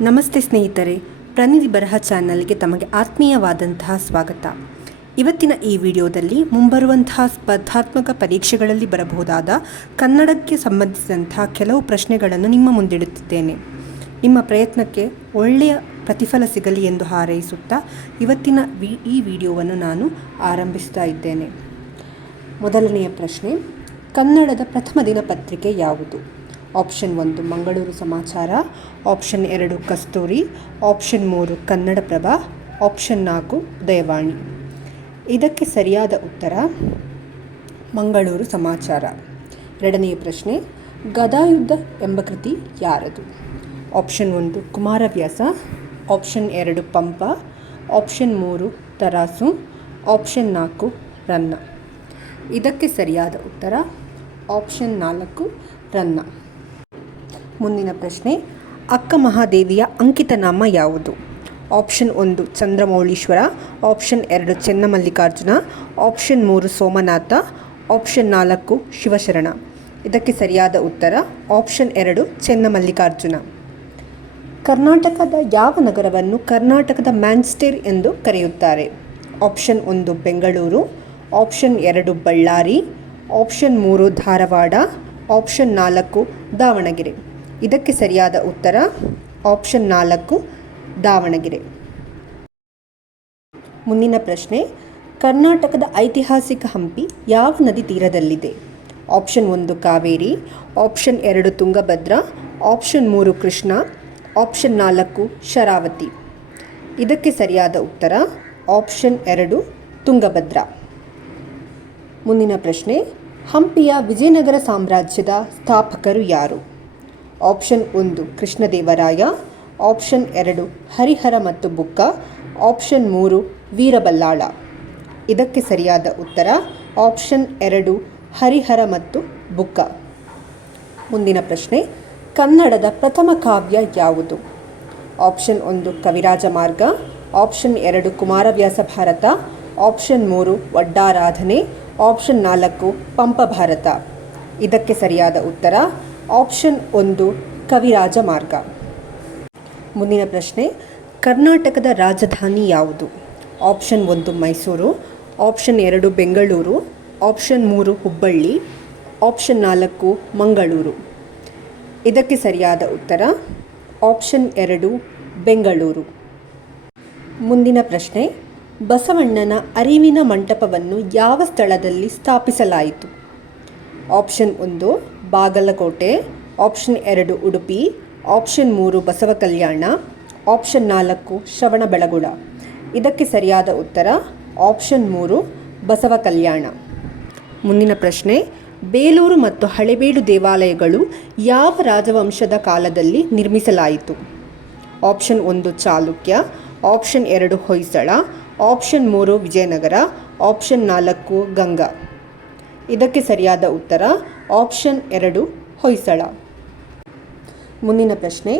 ನಮಸ್ತೆ ಸ್ನೇಹಿತರೆ, ಪ್ರನಿಧಿ ಬರಹ ಚಾನಲ್ಗೆ ತಮಗೆ ಆತ್ಮೀಯವಾದಂತಹ ಸ್ವಾಗತ. ಇವತ್ತಿನ ಈ ವಿಡಿಯೋದಲ್ಲಿ ಮುಂಬರುವಂತಹ ಸ್ಪರ್ಧಾತ್ಮಕ ಪರೀಕ್ಷೆಗಳಲ್ಲಿ ಬರಬಹುದಾದ ಕನ್ನಡಕ್ಕೆ ಸಂಬಂಧಿಸಿದಂತಹ ಕೆಲವು ಪ್ರಶ್ನೆಗಳನ್ನು ನಿಮ್ಮ ಮುಂದಿಡುತ್ತಿದ್ದೇನೆ. ನಿಮ್ಮ ಪ್ರಯತ್ನಕ್ಕೆ ಒಳ್ಳೆಯ ಪ್ರತಿಫಲ ಸಿಗಲಿ ಎಂದು ಹಾರೈಸುತ್ತಾ ಇವತ್ತಿನ ವಿ, ಈ ವಿಡಿಯೋವನ್ನು ನಾನು ಆರಂಭಿಸ್ತಾ ಇದ್ದೇನೆ. ಮೊದಲನೆಯ ಪ್ರಶ್ನೆ, ಕನ್ನಡದ ಪ್ರಥಮ ದಿನಪತ್ರಿಕೆ ಯಾವುದು? ಆಪ್ಷನ್ ಒಂದು ಮಂಗಳೂರು ಸಮಾಚಾರ, ಆಪ್ಷನ್ ಎರಡು ಕಸ್ತೂರಿ, ಆಪ್ಷನ್ ಮೂರು ಕನ್ನಡಪ್ರಭ, ಆಪ್ಷನ್ ನಾಲ್ಕು ದಯವಾಣಿ. ಇದಕ್ಕೆ ಸರಿಯಾದ ಉತ್ತರ ಮಂಗಳೂರು ಸಮಾಚಾರ. ಎರಡನೆಯ ಪ್ರಶ್ನೆ, ಗದಾಯುದ್ಧ ಎಂಬ ಕೃತಿ ಯಾರದು? ಆಪ್ಷನ್ ಒಂದು ಕುಮಾರವ್ಯಾಸ, ಆಪ್ಷನ್ ಎರಡು ಪಂಪ, ಆಪ್ಷನ್ ಮೂರು ತರಾಸು, ಆಪ್ಷನ್ ನಾಲ್ಕು ರನ್ನ. ಇದಕ್ಕೆ ಸರಿಯಾದ ಉತ್ತರ, ಆಪ್ಷನ್ ನಾಲ್ಕು ರನ್ನ. ಮುಂದಿನ ಪ್ರಶ್ನೆ, ಅಕ್ಕ ಮಹಾದೇವಿಯ ಅಂಕಿತನಾಮ ಯಾವುದು? ಆಪ್ಷನ್ ಒಂದು, ಚಂದ್ರಮೌಳೀಶ್ವರ. ಆಪ್ಷನ್ ಎರಡು, ಚೆನ್ನಮಲ್ಲಿಕಾರ್ಜುನ. ಆಪ್ಷನ್ ಮೂರು, ಸೋಮನಾಥ. ಆಪ್ಷನ್ ನಾಲ್ಕು, ಶಿವಶರಣ. ಇದಕ್ಕೆ ಸರಿಯಾದ ಉತ್ತರ, ಆಪ್ಷನ್ ಎರಡು, ಚೆನ್ನಮಲ್ಲಿಕಾರ್ಜುನ. ಕರ್ನಾಟಕದ ಯಾವ ನಗರವನ್ನು ಕರ್ನಾಟಕದ ಮ್ಯಾನ್ಸ್ಟೇರ್ ಎಂದು ಕರೆಯುತ್ತಾರೆ? ಆಪ್ಷನ್ ಒಂದು, ಬೆಂಗಳೂರು. ಆಪ್ಷನ್ ಎರಡು, ಬಳ್ಳಾರಿ. ಆಪ್ಷನ್ ಮೂರು, ಧಾರವಾಡ. ಆಪ್ಷನ್ ನಾಲ್ಕು, ದಾವಣಗೆರೆ. ಇದಕ್ಕೆ ಸರಿಯಾದ ಉತ್ತರ ಆಪ್ಷನ್ ನಾಲ್ಕು, ದಾವಣಗೆರೆ. ಮುಂದಿನ ಪ್ರಶ್ನೆ, ಕರ್ನಾಟಕದ ಐತಿಹಾಸಿಕ ಹಂಪಿ ಯಾವ ನದಿ ತೀರದಲ್ಲಿದೆ? ಆಪ್ಷನ್ ಒಂದು, ಕಾವೇರಿ. ಆಪ್ಷನ್ ಎರಡು, ತುಂಗಭದ್ರಾ. ಆಪ್ಷನ್ ಮೂರು, ಕೃಷ್ಣ. ಆಪ್ಷನ್ ನಾಲ್ಕು, ಶರಾವತಿ. ಇದಕ್ಕೆ ಸರಿಯಾದ ಉತ್ತರ ಆಪ್ಷನ್ ಎರಡು, ತುಂಗಭದ್ರಾ. ಮುಂದಿನ ಪ್ರಶ್ನೆ, ಹಂಪಿಯ ವಿಜಯನಗರ ಸಾಮ್ರಾಜ್ಯದ ಸ್ಥಾಪಕರು ಯಾರು? ಆಪ್ಷನ್ ಒಂದು ಕೃಷ್ಣದೇವರಾಯ, ಆಪ್ಷನ್ ಎರಡು ಹರಿಹರ ಮತ್ತು ಬುಕ್ಕ, ಆಪ್ಷನ್ ಮೂರು ವೀರಬಲ್ಲಾಳ. ಇದಕ್ಕೆ ಸರಿಯಾದ ಉತ್ತರ ಆಪ್ಷನ್ ಎರಡು ಹರಿಹರ ಮತ್ತು ಬುಕ್ಕ. ಮುಂದಿನ ಪ್ರಶ್ನೆ, ಕನ್ನಡದ ಪ್ರಥಮ ಕಾವ್ಯ ಯಾವುದು? ಆಪ್ಷನ್ ಒಂದು ಕವಿರಾಜ ಮಾರ್ಗ, ಆಪ್ಷನ್ ಎರಡು ಕುಮಾರವ್ಯಾಸ ಭಾರತ, ಆಪ್ಷನ್ ಮೂರು ವಡ್ಡಾರಾಧನೆ, ಆಪ್ಷನ್ ನಾಲ್ಕು ಪಂಪ ಭಾರತ. ಇದಕ್ಕೆ ಸರಿಯಾದ ಉತ್ತರ ಆಪ್ಷನ್ ಒಂದು, ಕವಿರಾಜ ಮಾರ್ಗ. ಮುಂದಿನ ಪ್ರಶ್ನೆ, ಕರ್ನಾಟಕದ ರಾಜಧಾನಿ ಯಾವುದು? ಆಪ್ಷನ್ ಒಂದು, ಮೈಸೂರು. ಆಪ್ಷನ್ ಎರಡು, ಬೆಂಗಳೂರು. ಆಪ್ಷನ್ ಮೂರು, ಹುಬ್ಬಳ್ಳಿ. ಆಪ್ಷನ್ ನಾಲ್ಕು, ಮಂಗಳೂರು. ಇದಕ್ಕೆ ಸರಿಯಾದ ಉತ್ತರ, ಆಪ್ಷನ್ ಎರಡು, ಬೆಂಗಳೂರು. ಮುಂದಿನ ಪ್ರಶ್ನೆ, ಬಸವಣ್ಣನ ಅರಿವಿನ ಮಂಟಪವನ್ನು ಯಾವ ಸ್ಥಳದಲ್ಲಿ ಸ್ಥಾಪಿಸಲಾಯಿತು? ಆಪ್ಷನ್ ಒಂದು ಬಾಗಲಕೋಟೆ ಆಪ್ಷನ್ ಎರಡು ಉಡುಪಿ ಆಪ್ಷನ್ ಮೂರು ಬಸವ ಕಲ್ಯಾಣ ಆಪ್ಷನ್ ನಾಲ್ಕು ಶ್ರವಣ ಬೆಳಗುಳ ಇದಕ್ಕೆ ಸರಿಯಾದ ಉತ್ತರ ಆಪ್ಷನ್ ಮೂರು ಬಸವ ಕಲ್ಯಾಣ ಮುಂದಿನ ಪ್ರಶ್ನೆ, ಬೇಲೂರು ಮತ್ತು ಹಳೆಬೀಡು ದೇವಾಲಯಗಳು ಯಾವ ರಾಜವಂಶದ ಕಾಲದಲ್ಲಿ ನಿರ್ಮಿಸಲಾಯಿತು? ಆಪ್ಷನ್ ಒಂದು ಚಾಲುಕ್ಯ ಆಪ್ಷನ್ ಎರಡು ಹೊಯ್ಸಳ ಆಪ್ಷನ್ ಮೂರು ವಿಜಯನಗರ ಆಪ್ಷನ್ ನಾಲ್ಕು ಗಂಗಾ. ಇದಕ್ಕೆ ಸರಿಯಾದ ಉತ್ತರ ಆಪ್ಷನ್ ಎರಡು, ಹೊಯ್ಸಳ. ಮುಂದಿನ ಪ್ರಶ್ನೆ,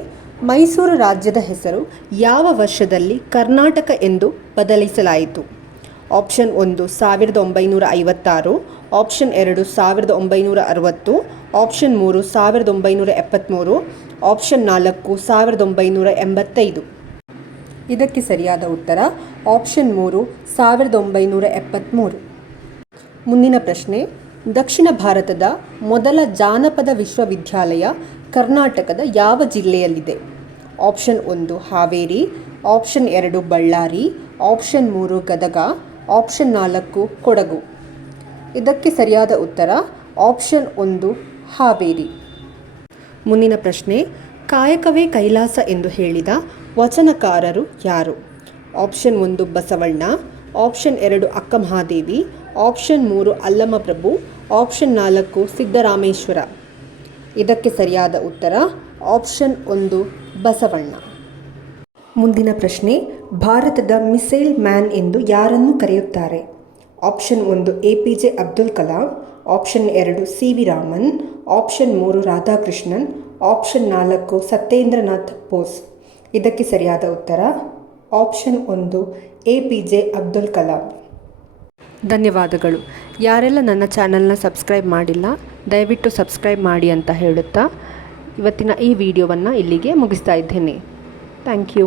ಮೈಸೂರು ರಾಜ್ಯದ ಹೆಸರು ಯಾವ ವರ್ಷದಲ್ಲಿ ಕರ್ನಾಟಕ ಎಂದು ಬದಲಿಸಲಾಯಿತು? ಆಪ್ಷನ್ ಒಂದು, ಸಾವಿರದ ಒಂಬೈನೂರ ಐವತ್ತಾರು, ಆಪ್ಷನ್ ಎರಡು, ಸಾವಿರದ ಒಂಬೈನೂರ ಅರವತ್ತು, ಆಪ್ಷನ್ ಮೂರು, ಸಾವಿರದ ಒಂಬೈನೂರ ಎಪ್ಪತ್ತ್ಮೂರು ಆಪ್ಷನ್ ನಾಲ್ಕು, ಸಾವಿರದ ಒಂಬೈನೂರ ಎಂಬತ್ತೈದು. ಇದಕ್ಕೆ ಸರಿಯಾದ ಉತ್ತರ, ಆಪ್ಷನ್ ಮೂರು, ಸಾವಿರದ ಒಂಬೈನೂರ ಎಪ್ಪತ್ತ್ಮೂರು ಮುಂದಿನ ಪ್ರಶ್ನೆ ದಕ್ಷಿಣ ಭಾರತದ ಮೊದಲ ಜಾನಪದ ವಿಶ್ವವಿದ್ಯಾಲಯ ಕರ್ನಾಟಕದ ಯಾವ ಜಿಲ್ಲೆಯಲ್ಲಿದೆ? ಆಪ್ಷನ್ ಒಂದು ಹಾವೇರಿ, ಆಪ್ಷನ್ ಎರಡು ಬಳ್ಳಾರಿ, ಆಪ್ಷನ್ ಮೂರು ಗದಗ, ಆಪ್ಷನ್ ನಾಲ್ಕು ಕೊಡಗು. ಇದಕ್ಕೆ ಸರಿಯಾದ ಉತ್ತರ ಆಪ್ಷನ್ ಒಂದು ಹಾವೇರಿ. ಮುಂದಿನ ಪ್ರಶ್ನೆ, ಕಾಯಕವೇ ಕೈಲಾಸ ಎಂದು ಹೇಳಿದ ವಚನಕಾರರು ಯಾರು? ಆಪ್ಷನ್ ಒಂದು ಬಸವಣ್ಣ, ಆಪ್ಷನ್ ಎರಡು ಅಕ್ಕಮಹಾದೇವಿ, ಆಪ್ಷನ್ ಮೂರು ಅಲ್ಲಮಪ್ರಭು ಆಪ್ಷನ್ ನಾಲ್ಕು ಸಿದ್ದರಾಮೇಶ್ವರ. ಇದಕ್ಕೆ ಸರಿಯಾದ ಉತ್ತರ ಆಪ್ಷನ್ ಒಂದು ಬಸವಣ್ಣ. ಮುಂದಿನ ಪ್ರಶ್ನೆ, ಭಾರತದ ಮಿಸೈಲ್ ಮ್ಯಾನ್ ಎಂದು ಯಾರನ್ನು ಕರೆಯುತ್ತಾರೆ? ಆಪ್ಷನ್ ಒಂದು A P J Abdul Kalam, option ಎರಡು ಸಿ ವಿ ರಾಮನ್, ಆಪ್ಷನ್ ಮೂರು ರಾಧಾಕೃಷ್ಣನ್, ಆಪ್ಷನ್ ನಾಲ್ಕು ಸತ್ಯೇಂದ್ರನಾಥ್ ಬೋಸ್. ಇದಕ್ಕೆ ಸರಿಯಾದ ಉತ್ತರ ಆಪ್ಷನ್ ಒಂದು A P J Abdul Kalam. ಧನ್ಯವಾದಗಳು. ಯಾರೆಲ್ಲ ನನ್ನ ಚಾನಲ್ನ ಸಬ್ಸ್ಕ್ರೈಬ್ ಮಾಡಿಲ್ಲ, ದಯವಿಟ್ಟು ಸಬ್ಸ್ಕ್ರೈಬ್ ಮಾಡಿ ಅಂತ ಹೇಳುತ್ತಾ, ಇವತ್ತಿನ ಈ ವಿಡಿಯೋವನ್ನು ಇಲ್ಲಿಗೆ ಮುಗಿಸ್ತಾ ಇದ್ದೇನೆ. Thank you.